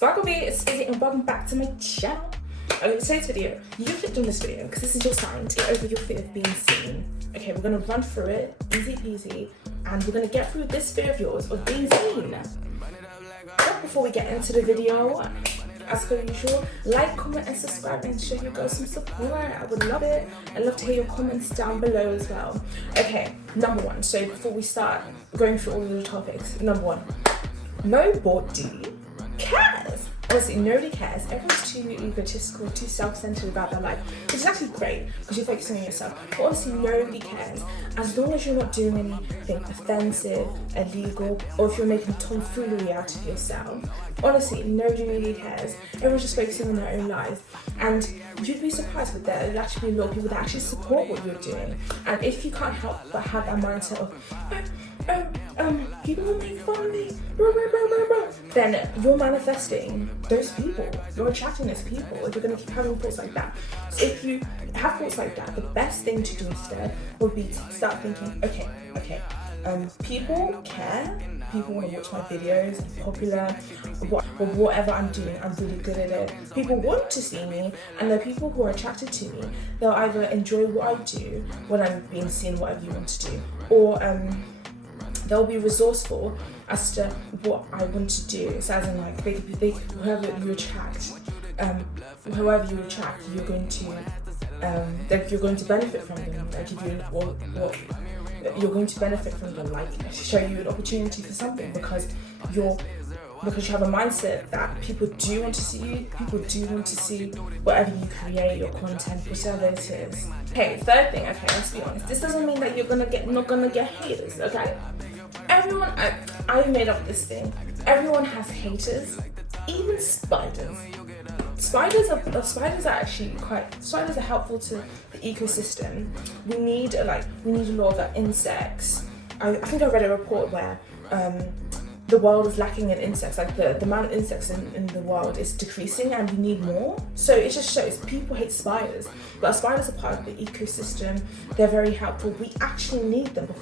Sparkle it's Izzy and welcome back to my channel. Okay, today's video, you clicked on this video because this is your sign to get over your fear of being seen. Okay, we're gonna run through it, easy peasy, and we're gonna get through this fear of yours of being seen. But before we get into the video, as per usual, like, comment and subscribe and show your girls some support. I would love it. I'd love to hear your comments down below as well. Okay, number one, so before we start going through all of the topics, number one, nobody cares. Honestly, nobody cares. Everyone's too egotistical, too self-centered about their life, which is actually great because you're focusing on yourself. But honestly, nobody cares. As long as you're not doing anything offensive, illegal, or if you're making tomfoolery out of yourself, honestly, nobody really cares. Everyone's just focusing on their own lives. And you'd be surprised with that. There'll actually be a lot of people that actually support what you're doing. And if you can't help but have that mindset of, people will make fun of me, then you're manifesting those people. You're attracting those people if you're going to keep having thoughts like that. So if you have thoughts like that, the best thing to do instead would be to start thinking, okay, people care, people want to watch my videos, I'm popular, whatever I'm doing, I'm really good at it. People want to see me, and the people who are attracted to me, they'll either enjoy what I do when I'm being seen, whatever you want to do, or they'll be resourceful as to what I want to do. So as in, like, whoever you attract, you're going to benefit from them. Like, you're going to benefit from them, like show you an opportunity for something because you have a mindset that people do want to see you, people do want to see whatever you create, your content, whatever it is. Okay, third thing, okay, let's be honest. This doesn't mean that you're not gonna get haters, okay? Everyone, I made up this thing. Everyone has haters, even spiders. Spiders are helpful to the ecosystem. We need a lot of insects. I think I read a report where the world is lacking in insects. Like the amount of insects in the world is decreasing, and we need more. So it just shows people hate spiders, but spiders are part of the ecosystem. They're very helpful. We actually need them, but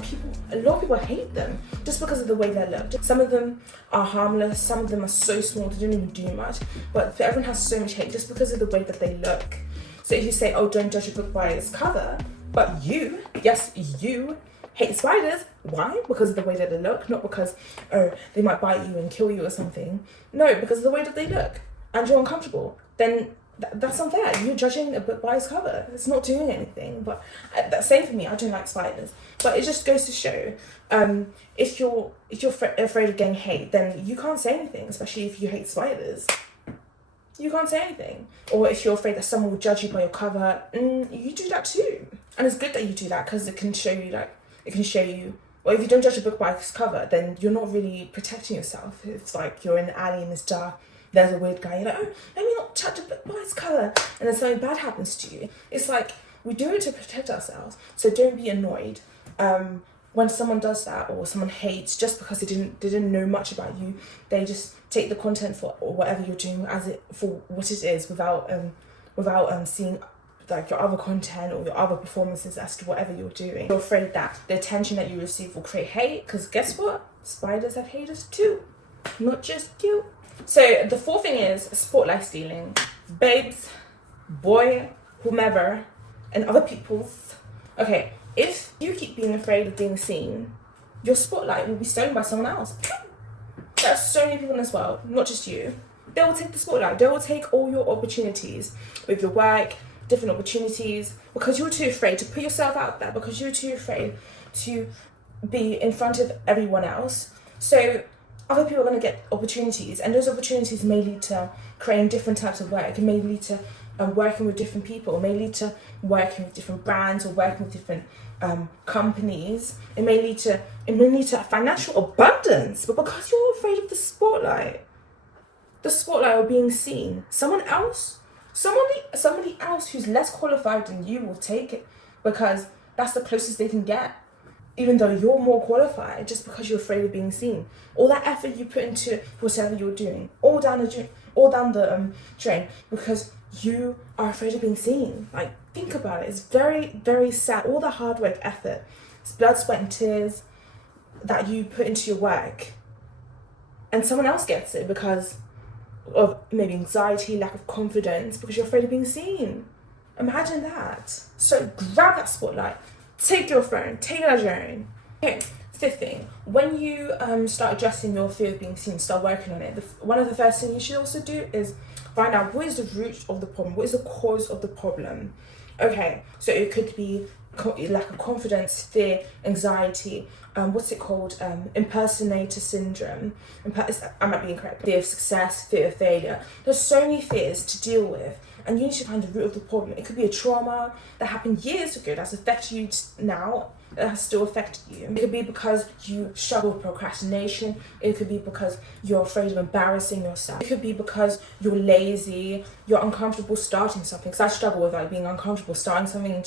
a lot of people hate them just because of the way they look. Some of them are harmless. Some of them are so small they don't even do much. But everyone has so much hate just because of the way that they look. So if you say, "Oh, don't judge a book by its cover," but you hate spiders. Why? Because of the way that they look, not because, they might bite you and kill you or something. No, because of the way that they look, and you're uncomfortable. Then that's unfair. You're judging a book by its cover. It's not doing anything. But same for me. I don't like spiders. But it just goes to show, if you're afraid of getting hate, then you can't say anything. Especially if you hate spiders, you can't say anything. Or if you're afraid that someone will judge you by your cover, you do that too. And it's good that you do that because it can show you, well, if you don't judge a book by its cover, then you're not really protecting yourself. It's like you're in an alley and it's dark, there's a weird guy, you're like, "Oh, let me not judge a book by its cover," and then something bad happens to you. It's like, we do it to protect ourselves, so don't be annoyed when someone does that, or someone hates just because they didn't know much about you. They just take the content for whatever you're doing for what it is without seeing like your other content or your other performances as to whatever you're doing. You're afraid that the attention that you receive will create hate, because guess what? Spiders have haters too, not just you. So the fourth thing is spotlight stealing. Babes, boy, whomever, and other people's. Okay, if you keep being afraid of being seen, your spotlight will be stolen by someone else. There's so many people in this world, not just you. They will take the spotlight. They will take all your opportunities with your work, different opportunities, because you're too afraid to put yourself out there, because you're too afraid to be in front of everyone else. So other people are going to get opportunities, and those opportunities may lead to creating different types of work. It may lead to working with different people. It may lead to working with different brands or working with different companies. It may lead to financial abundance, but because you're afraid of the spotlight of being seen, somebody else who's less qualified than you will take it, because that's the closest they can get, even though you're more qualified, just because you're afraid of being seen. All that effort you put into whatever you're doing, all down the drain, because you are afraid of being seen. Like, think about it. It's very, very sad. All the hard work, effort, it's blood, sweat and tears that you put into your work, and someone else gets it because of maybe anxiety, lack of confidence, because you're afraid of being seen. Imagine that. So grab that spotlight, take your phone, take it as your own. Okay, fifth thing, when you start addressing your fear of being seen, start working on it, one of the first things you should also do is find out what is the root of the problem, what is the cause of the problem. Okay, so it could be lack of confidence, fear, anxiety, what's it called, impersonator syndrome, I might be incorrect, fear of success, fear of failure. There's so many fears to deal with, and you need to find the root of the problem. It could be a trauma that happened years ago that's affected you now, that has still affected you. It could be because you struggle with procrastination. It could be because you're afraid of embarrassing yourself. It could be because you're lazy, you're uncomfortable starting something. Because I struggle with like being uncomfortable starting something,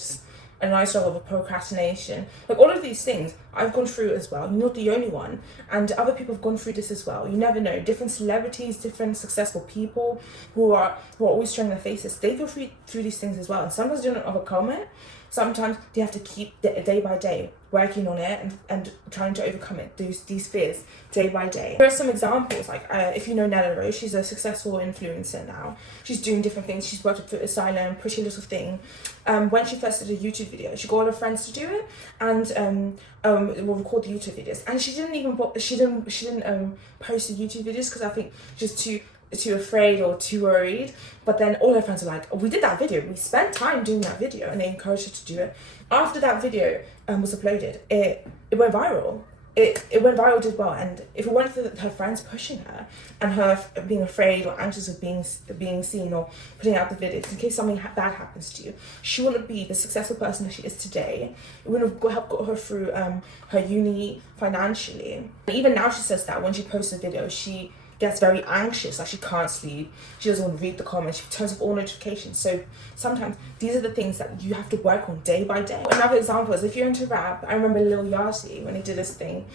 and I struggle with procrastination. Like all of these things I've gone through as well. You're not the only one, and other people have gone through this as well. You never know. Different celebrities, different successful people who are always showing their faces, they go through these things as well. And sometimes they don't overcome it. Sometimes they have to keep day by day working on it and trying to overcome it, these fears day by day. There are some examples, like if you know Nella Rose, she's a successful influencer now. She's doing different things. She's worked with Foot Asylum, Pretty Little Thing. When she first did a YouTube video, she got all her friends to do it and will record the YouTube videos. And she didn't post the YouTube videos because I think she's too afraid or too worried. But then all her friends were like, oh, we did that video, we spent time doing that video, and they encouraged her to do it. After that video was uploaded, it went viral. It went viral, did well, and if it weren't for her friends pushing her and her being afraid or anxious of being seen or putting out the videos in case something bad happens to you, she wouldn't be the successful person that she is today. It wouldn't have helped got her through her uni financially. And even now she says that when she posts a video, she gets very anxious, like she can't sleep, she doesn't want to read the comments, she turns off all notifications. So sometimes these are the things that you have to work on day by day. Another example is if you're into rap, I remember Lil Yachty when he did this thing,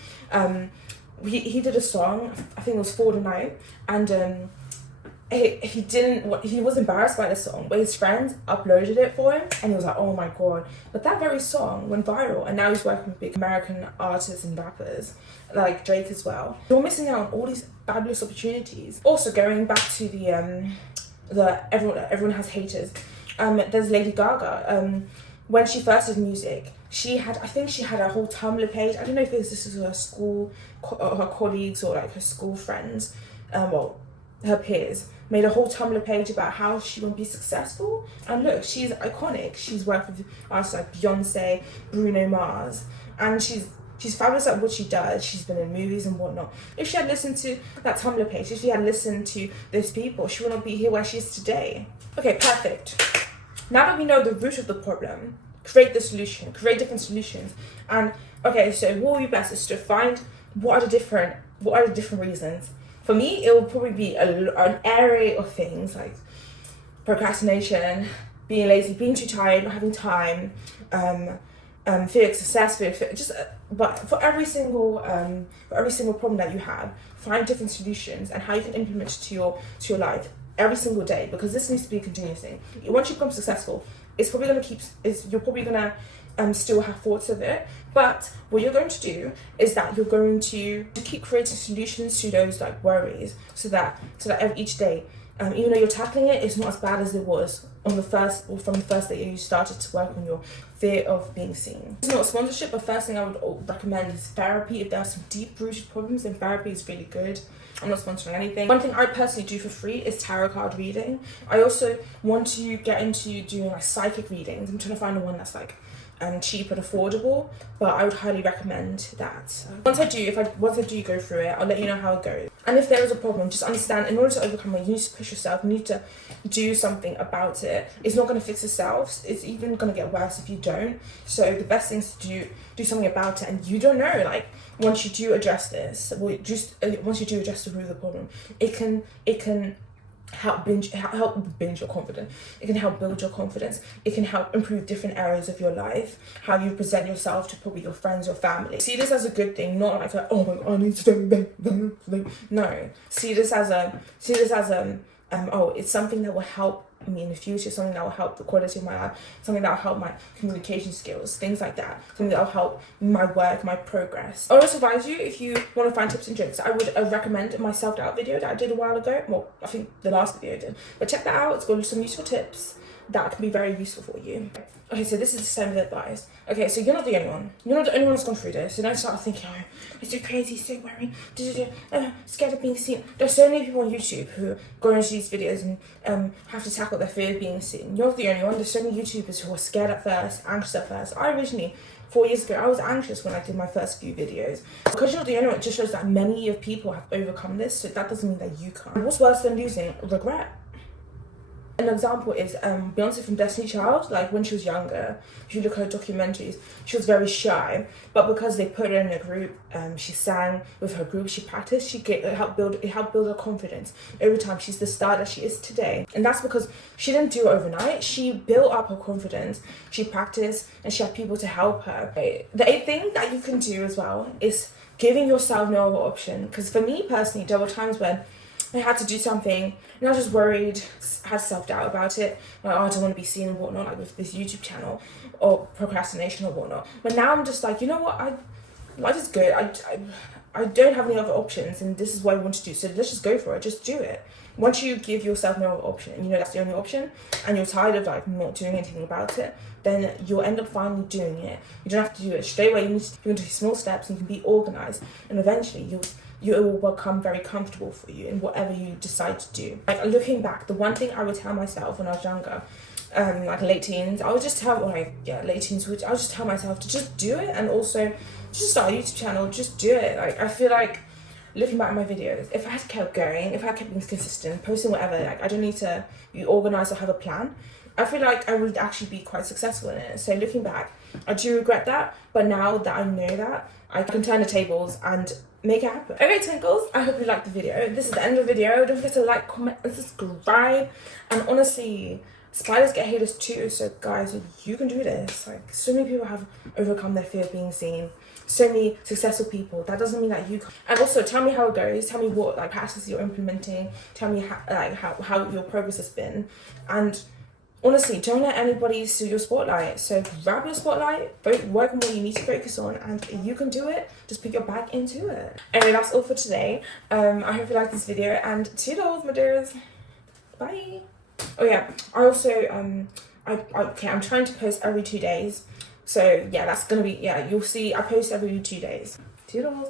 he did a song, I think it was For the Night, and he was embarrassed by the song, but his friends uploaded it for him and he was like, oh my god. But that very song went viral, and now he's working with big American artists and rappers like Drake as well. You're missing out on all these fabulous opportunities. Also, going back to the everyone has haters, there's Lady Gaga. When she first did music, she had a whole Tumblr page. I don't know if this was her school, her colleagues or like her school friends, her peers, made a whole Tumblr page about how she would be successful. And look, she's iconic. She's worked with artists like Beyonce, Bruno Mars, and she's fabulous at what she does. She's been in movies and whatnot. If she had listened to that Tumblr page, if she had listened to those people, she wouldn't be here where she is today. Okay, perfect. Now that we know the root of the problem, create the solution, create different solutions. And okay, so what would be best is to find what are the different reasons. For me, it will probably be an array of things like procrastination, being lazy, being too tired, not having time, fear of success, but for every single problem that you have, find different solutions and how you can implement it to your life every single day, because this needs to be a continuous thing. Once you become successful, you're probably gonna still have thoughts of it, but what you're going to do is that you're going to keep creating solutions to those like worries, so that each day, even though you're tackling it, it's not as bad as it was from the first day you started to work on your fear of being seen. It's not a sponsorship, but first thing I would recommend is therapy. If there are some deep-rooted problems, then therapy is really good. I'm not sponsoring anything. One thing I personally do for free is tarot card reading. I also want to get into doing like psychic readings. I'm trying to find one that's like cheap and affordable, but I would highly recommend that. Once I do go through it, I'll let you know how it goes. And if there is a problem, just understand, in order to overcome it, you need to push yourself, you need to do something about it. It's not going to fix itself, it's even going to get worse if you don't. So the best thing is to do something about it. And you don't know, like, once you do address this, once you do address the root of the problem, it can help build your confidence. It can help build your confidence. It can help improve different areas of your life, how you present yourself to probably your friends, your family. See this as a good thing, not like oh my god, I need to do. No, see this as it's something that will help me in the future, something that will help the quality of my life, something that will help my communication skills, things like that, something that will help my work, my progress. I also advise you, if you want to find tips and tricks, I would recommend my self-doubt video that I did a while ago. Well, I think the last video I did, but check that out. It's got some useful tips that can be very useful for you. Okay, so this is the same with advice. Okay, so you're not the only one. You're not the only one that's gone through this. So don't start thinking, oh, it's so crazy, so worried, scared of being seen. There's so many people on YouTube who go into these videos and have to tackle their fear of being seen. You're not the only one. There's so many YouTubers who are scared at first, anxious at first. I originally, 4 years ago, I was anxious when I did my first few videos. Because you're not the only one, it just shows that many of people have overcome this, so that doesn't mean that you can't. What's worse than losing? Regret. An example is Beyonce from Destiny Child. Like, when she was younger, if you look at her documentaries, she was very shy, but because they put her in a group, she sang with her group, she practiced, it helped build her confidence. Over time, she's the star that she is today, and that's because she didn't do it overnight. She built up her confidence, she practiced, and she had people to help her. The eighth thing that you can do as well is giving yourself no other option. Because for me personally, there were times when I had to do something and I was just worried, had self-doubt about it, like, oh, I don't want to be seen and whatnot, like with this YouTube channel, or procrastination or whatnot. But now I'm just like, you know what, life is good. I don't have any other options, and this is what I want to do, so let's just go for it. Just do it. Once you give yourself no other option, and you know that's the only option, and you're tired of like not doing anything about it, then you'll end up finally doing it. You don't have to do it straight away. You can do small steps, and you can be organized, and eventually it will become very comfortable for you in whatever you decide to do. Like, looking back, the one thing I would tell myself when I was younger, like late teens, I would just tell, late teens, I would just tell myself to just do it, and also just start a YouTube channel, just do it. Like, I feel like, looking back at my videos, if I had kept going, if I kept being consistent, posting whatever, like, I don't need to be organized or have a plan, I feel like I would actually be quite successful in it. So looking back, I do regret that, but now that I know that, I can turn the tables and make it happen. Okay, twinkles, I hope you liked the video. This is the end of the video. Don't forget to like, comment, and subscribe. And honestly, spiders get haters too, so guys, you can do this. Like, so many people have overcome their fear of being seen. So many successful people. That doesn't mean that you can't. And also, tell me how it goes. Tell me what like practices you're implementing. Tell me how your progress has been. And honestly, don't let anybody steal your spotlight. So grab your spotlight, work on what you need to focus on, and you can do it. Just put your back into it. Anyway, that's all for today. I hope you liked this video, and toodles, my dears. Bye. Oh yeah, I also I'm trying to post every 2 days. So yeah, that's gonna be, you'll see I post every 2 days. Toodles.